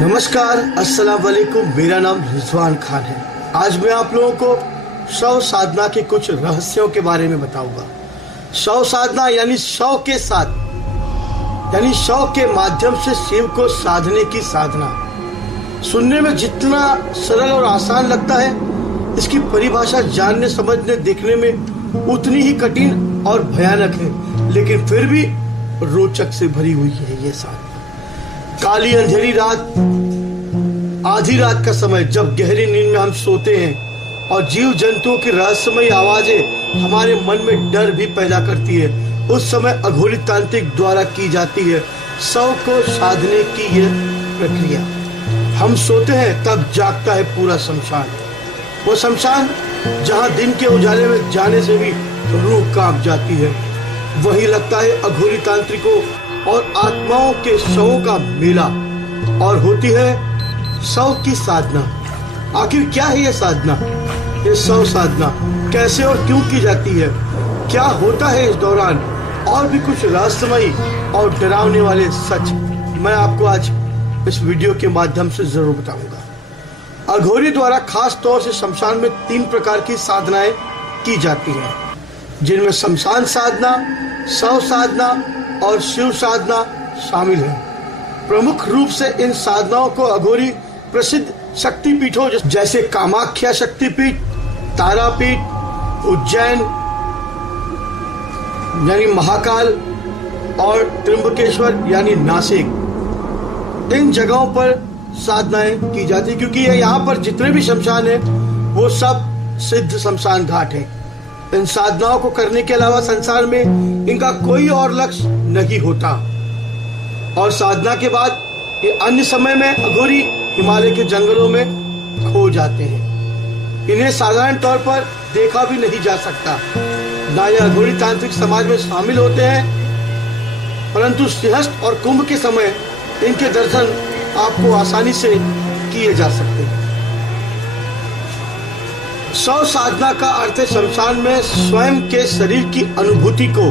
नमस्कार, अस्सलाम वालेकुम। मेरा नाम रिजवान खान है। आज मैं आप लोगों को शव साधना के कुछ रहस्यों के बारे में बताऊंगा। शव साधना यानी शव के साथ, यानी शव के माध्यम से शिव को साधने की साधना। सुनने में जितना सरल और आसान लगता है, इसकी परिभाषा जानने, समझने, देखने में उतनी ही कठिन और भयानक है, लेकिन फिर भी रोचक से भरी हुई है ये साधना। काली अंधेरी रात, आधी रात का समय, जब गहरी नींद में हम सोते हैं और जीव जंतुओं की रहस्यमयी आवाजें हमारे मन में डर भी पैदा करती है, उस समय अघोरी तांत्रिक द्वारा की जाती है शव को साधने की यह प्रक्रिया। हम सोते हैं तब जागता है पूरा शमशान, वो शमशान जहां दिन के उजाले में जाने से भी रूह कांप जाती है। वही लगता है अघोरी तांत्रिकों और आत्माओं के शवों का मेला, और होती है शव की साधना। आखिर क्या है ये साधना, ये शव साधना कैसे और क्यों की जाती है, क्या होता है इस दौरान, और भी कुछ रहस्यमयी और डरावने वाले सच मैं आपको आज इस वीडियो के माध्यम से जरूर बताऊंगा। अघोरी द्वारा खास तौर से शमशान में 3 प्रकार की साधनाएं की जाती हैं, जिनमें शमशान साधना, शव साधना और शिव साधना शामिल है। प्रमुख रूप से इन साधनाओं को अघोरी प्रसिद्ध शक्तिपीठों जैसे कामाख्या शक्तिपीठ, तारापीठ, उज्जैन यानी महाकाल और त्र्यंबकेश्वर यानी नासिक, इन जगहों पर साधनाएं की जाती, क्योंकि यहाँ पर जितने भी शमशान है वो सब सिद्ध शमशान घाट है। इन साधनाओं को करने के अलावा संसार में इनका कोई और लक्ष्य नहीं होता, और साधना के बाद ये अन्य समय में अघोरी हिमालय के जंगलों में खो जाते हैं। इन्हें साधारण तौर पर देखा भी नहीं जा सकता, ना ये अघोरी तांत्रिक समाज में शामिल होते हैं, परंतु सिंहस्थ और कुंभ के समय इनके दर्शन आपको आसानी से किए जा सकते हैं। शव साधना का अर्थ है शमशान में स्वयं के शरीर की अनुभूति को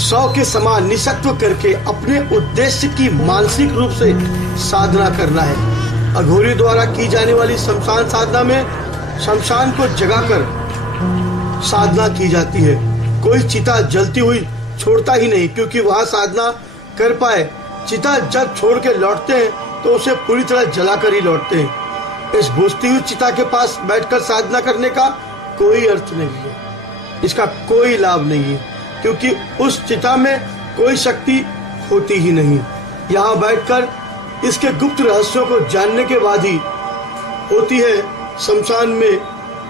शव के समान निःसत्व करके अपने उद्देश्य की मानसिक रूप से साधना करना है। अघोरी द्वारा की जाने वाली शमशान साधना में शमशान को जगाकर साधना की जाती है। कोई चिता जलती हुई छोड़ता ही नहीं, क्योंकि वह साधना कर पाए। चिता जब छोड़ के लौटते हैं तो उसे पूरी तरह जलाकर ही लौटते हैं। इस बुझती हुई चिता के पास बैठकर साधना करने का कोई अर्थ नहीं है, इसका कोई लाभ नहीं है, क्योंकि उस चिता में कोई शक्ति होती ही नहीं। यहाँ बैठकर इसके गुप्त रहस्यों को जानने के बाद ही होती है शमशान में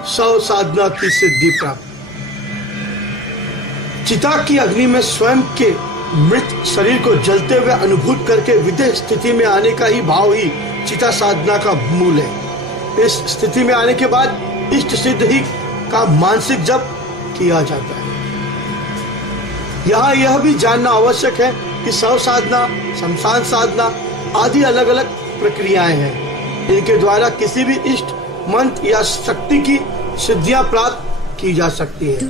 शव साधना की सिद्धि प्राप्त। चिता की अग्नि में स्वयं के मृत शरीर को जलते हुए अनुभूत करके विदेह स्थिति में आने का ही भाव ही चिता साधना का मूल है। इस स्थिति में आने के बाद इष्ट सिद्ध ही का मानसिक जप किया जाता है। यहाँ यह भी जानना आवश्यक है कि शव साधना, शमशान साधना आदि अलग अलग प्रक्रियाएं हैं। इनके द्वारा किसी भी इष्ट, मंत्र या शक्ति की सिद्धियां प्राप्त की जा सकती है।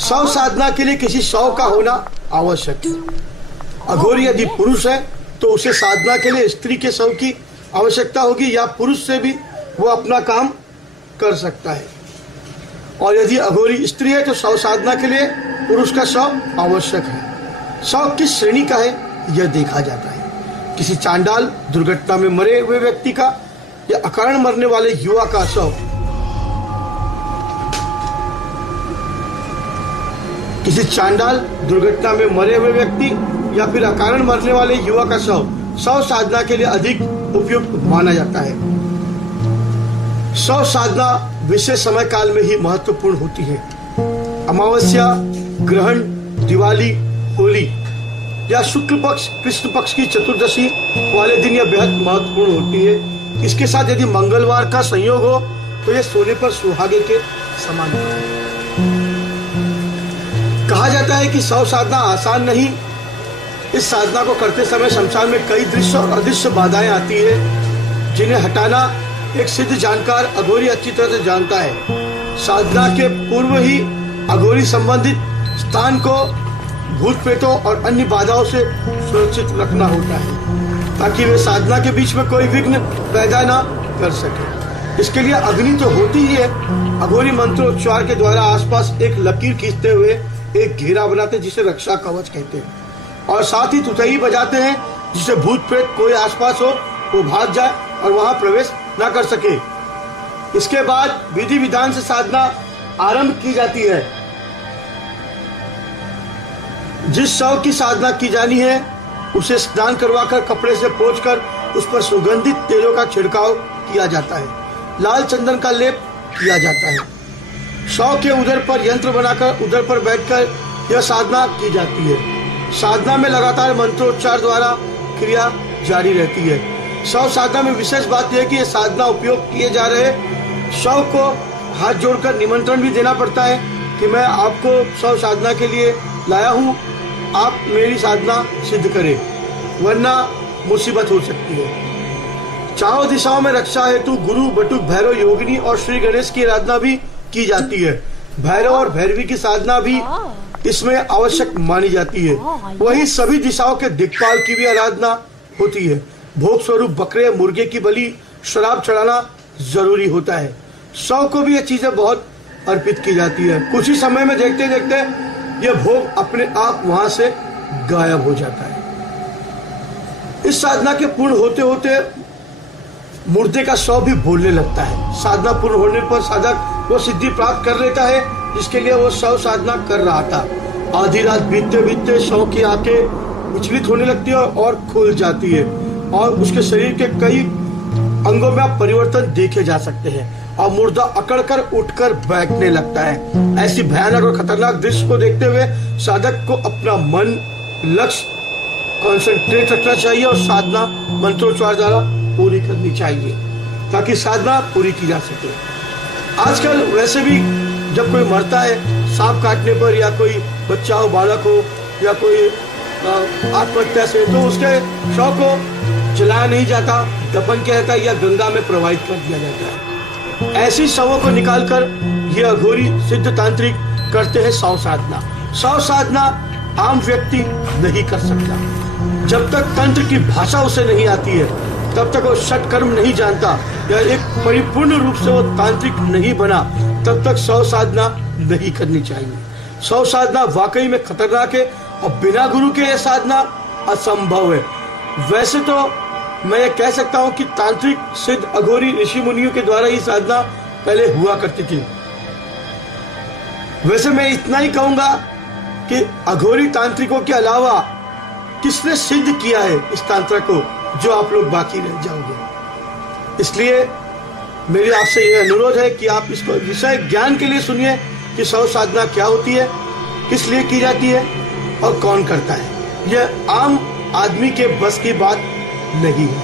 शव साधना के लिए किसी शव का होना आवश्यक है। अघोरी यदि पुरुष है तो उसे साधना के लिए स्त्री के शव की आवश्यकता होगी, या पुरुष से भी वो अपना काम कर सकता है। और यदि अघोरी स्त्री है तो शव साधना के लिए पुरुष का शव आवश्यक है। शव किस श्रेणी का है यह देखा जाता है। किसी चांडाल, दुर्घटना में मरे हुए व्यक्ति का, या अकारण मरने वाले युवा का शव, किसी चांडाल, दुर्घटना में मरे हुए व्यक्ति या फिर अकारण मरने वाले युवा का शव शव साधना के लिए अधिक उपयुक्त माना जाता है। शव साधना विशेष समय काल में ही महत्वपूर्ण होती है। अमावस्या, ग्रहण, दिवाली, होली या शुक्ल पक्ष, कृष्ण पक्ष की चतुर्दशी वाले दिन यह बेहद महत्वपूर्ण होती है। इसके साथ यदि मंगलवार का संयोग हो तो यह सोने पर सुहागे के समान होता है। कहा जाता है कि शव साधना आसान नहीं। इस साधना को करते समय शमशान में कई दृश्य और अदृश्य बाधाएं आती है, जिन्हें हटाना एक सिद्ध जानकार अघोरी अच्छी तरह से जानता है। साधना के पूर्व ही अघोरी संबंधित स्थान को भूत प्रेतों और अन्य बाधाओं से सुरक्षित रखना होता है। ताकि वे साधना के बीच में कोई विघ्न पैदा ना कर सके। इसके लिए अग्नि तो होती ही है। अघोरी मंत्रोच्चार के द्वारा आसपास एक लकीर खींचते हुए एक घेरा बनाते हैं जिसे रक्षा कवच कहते हैं, और साथ ही तुतही बजाते हैं जिसे भूत प्रेत कोई आसपास हो वो भाग जाए और वहां प्रवेश ना कर सके। इसके बाद विधि विधान से साधना आरंभ की जाती है। जिस शव की साधना की जानी है उसे स्नान करवाकर कपड़े से पोंछकर उस पर सुगंधित तेलों का छिड़काव किया जाता है, लाल चंदन का लेप किया जाता है। शव के उदर पर यंत्र बनाकर उदर पर बैठकर यह साधना की जाती है। साधना में लगातार मंत्रोच्चार द्वारा क्रिया जारी रहती है। शव साधना में विशेष बात यह है कि यह साधना उपयोग किए जा रहे शव को हाथ जोड़कर निमंत्रण भी देना पड़ता है कि मैं आपको शव साधना के लिए लाया हूँ, आप मेरी साधना सिद्ध करें वरना मुसीबत हो सकती है। चारों दिशाओं में रक्षा हेतु गुरु, बटुक, भैरव, योगिनी और श्री गणेश की आराधना भी की जाती है। भैरव और भैरवी की साधना भी इसमें आवश्यक मानी जाती है। वहीं सभी दिशाओं के दिक्पाल की भी आराधना होती है। भोग स्वरूप बकरे, मुर्गे की बलि, शराब चढ़ाना जरूरी होता है। शव को भी ये चीजें बहुत अर्पित की जाती है। कुछ ही समय में देखते देखते यह भोग अपने आप वहां से गायब हो जाता है। इस साधना के पूर्ण होते होते मुर्दे का शव भी बोलने लगता है। साधना पूर्ण होने पर साधक वो सिद्धि प्राप्त कर लेता है जिसके लिए वो शव साधना कर रहा था। आधी रात बीतते बीतते शव की आंखें विचलित होने लगती है और खुल जाती है और उसके शरीर के कई अंगों में परिवर्तन देखे जा सकते हैं और मुर्दा अकड़कर उठकर बैठने लगता है। ऐसी भयानक और खतरनाक दृश्य को देखते हुए साधक को अपना मन, लक्ष्य कंसंट्रेट रखना चाहिए और साधना मंत्रोच्चार द्वारा पूरी करनी चाहिए ताकि साधना पूरी की जा सके। आजकल वैसे भी जब कोई मरता है सांप काटने पर या कोई बच्चा हो, बालक हो या कोई आत्महत्या से, तो उसके शव को जलाया नहीं जाता, दफन किया जाता है या गंगा में प्रवाहित कर दिया जाता है। ऐसी शवों को निकालकर ये अघोरी सिद्ध तांत्रिक करते हैं शव साधना। शव साधना आम व्यक्ति नहीं कर सकता। जब तक तंत्र की भाषा उसे नहीं आती है तब तक वो षटकर्म नहीं जानता या एक परिपूर्ण रूप से वो तांत्रिक नहीं बना तब तक शव साधना नहीं करनी चाहिए। शव साधना वाकई में खतरनाक है और बिना गुरु के यह साधना असंभव है। वैसे तो मैं ये कह सकता हूँ कि तांत्रिक, सिद्ध, अघोरी, ऋषि मुनियों के द्वारा ही साधना पहले हुआ करती थी। वैसे मैं इतना ही कहूंगा कि अघोरी तांत्रिकों के अलावा किसने सिद्ध किया है इस तंत्र को, जो आप लोग बाकी रह जाओगे। इसलिए मेरी आपसे यह अनुरोध है कि आप इसको विषय ज्ञान के लिए सुनिए कि शव साधना क्या होती है, किस लिए की जाती है और कौन करता है। यह आम आदमी के बस की बात नहीं है,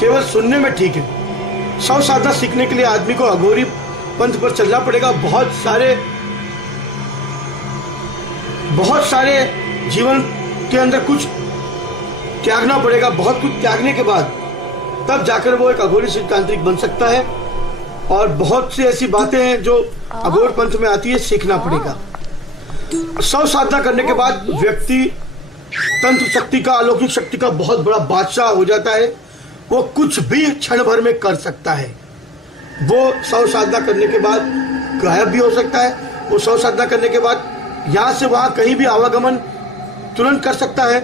केवल सुनने में ठीक है। शव साधना सीखने के लिए आदमी को अघोरी पंथ पर चलना पड़ेगा। बहुत सारे जीवन के अंदर कुछ त्यागना पड़ेगा। बहुत कुछ त्यागने के बाद तब जाकर वो एक अघोरी सिद्ध तांत्रिक बन सकता है। और बहुत सी ऐसी बातें हैं जो अघोर पंथ में आती है, सीखना पड़ेगा। शव साधना करने के बाद व्यक्ति तंत्र शक्ति का, अलौकिक शक्ति का बहुत बड़ा बादशाह हो जाता है। वो कुछ भी क्षण भर में कर सकता है। वो शव साधना करने के बाद गायब भी हो सकता है। वो शव साधना करने के बाद यहाँ से वहाँ कहीं भी आवागमन तुरंत कर सकता है।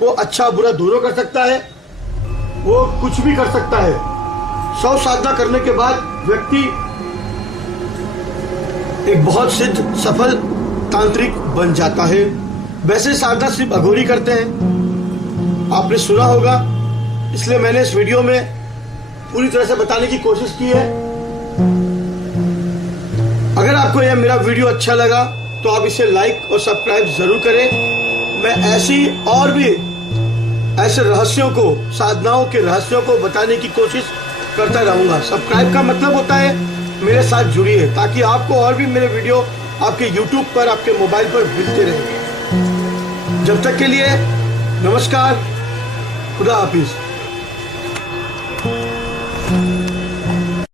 वो अच्छा बुरा दूरों कर सकता है। वो कुछ भी कर सकता है। शव साधना करने के बाद व्यक्ति एक बहुत सिद्ध, सफल तांत्रिक बन जाता है। वैसे साधना सिर्फ अघोरी करते हैं, आपने सुना होगा, इसलिए मैंने इस वीडियो में पूरी तरह से बताने की कोशिश की है। अगर आपको यह मेरा वीडियो अच्छा लगा तो आप इसे लाइक और सब्सक्राइब जरूर करें। मैं ऐसी और भी ऐसे रहस्यों को, साधनाओं के रहस्यों को बताने की कोशिश करता रहूंगा। सब्सक्राइब का मतलब होता है मेरे साथ जुड़िए, ताकि आपको और भी मेरे वीडियो आपके YouTube पर, आपके मोबाइल पर मिलते रहे। जब तक के लिए नमस्कार, खुदा हाफिज।